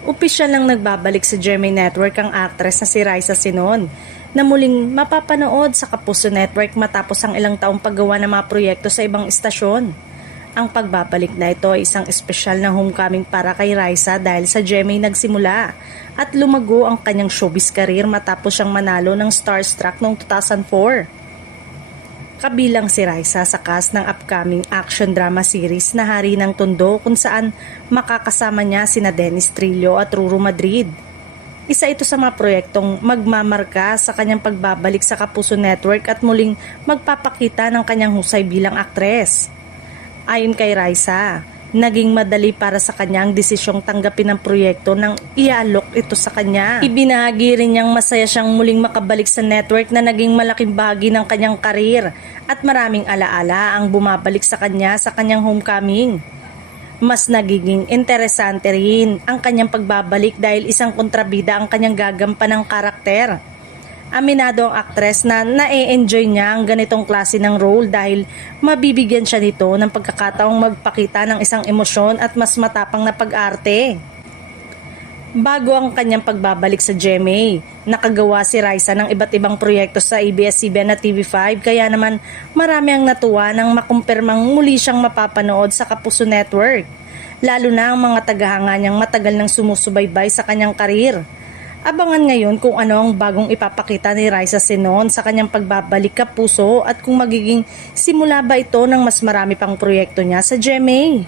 Opisyal lang nagbabalik sa GMA Network ang actress na si Raisa Sinon na muling mapapanood sa Kapuso Network matapos ang ilang taong paggawa ng mga proyekto sa ibang istasyon. Ang pagbabalik na ito ay isang espesyal na homecoming para kay Raisa dahil sa GMA nagsimula at lumago ang kanyang showbiz career matapos siyang manalo ng Starstruck noong 2004. Kabilang si Raisa sa cast ng upcoming action drama series na Hari ng Tondo kung saan makakasama niya sina Dennis Trillo at Ruru Madrid. Isa ito sa mga proyektong magmamarka sa kanyang pagbabalik sa Kapuso Network at muling magpapakita ng kanyang husay bilang aktres. Ayon kay Raisa, naging madali para sa kanya ang desisyong tanggapin ang proyekto nang ialok ito sa kanya. Ibinahagi rin niyang masaya siyang muling makabalik sa network na naging malaking bahagi ng kanyang karir at maraming alaala ang bumabalik sa kanyang homecoming. Mas nagiging interesante rin ang kanyang pagbabalik dahil isang kontrabida ang kanyang gagampan ng karakter. Aminado ang aktres na na-enjoy niya ang ganitong klase ng role dahil mabibigyan siya nito ng pagkakataong magpakita ng isang emosyon at mas matapang na pag-arte. Bago ang kanyang pagbabalik sa GMA, nakagawa si Raisa ng iba't ibang proyekto sa ABS-CBN at TV5 kaya naman marami ang natuwa nang makumpirmang muli siyang mapapanood sa Kapuso Network, lalo na ang mga tagahanga niyang matagal nang sumusubaybay sa kanyang karir. Abangan ngayon kung ano ang bagong ipapakita ni Raisa Sinon sa kanyang pagbabalik Kapuso at kung magiging simula ba ito ng mas marami pang proyekto niya sa GMA.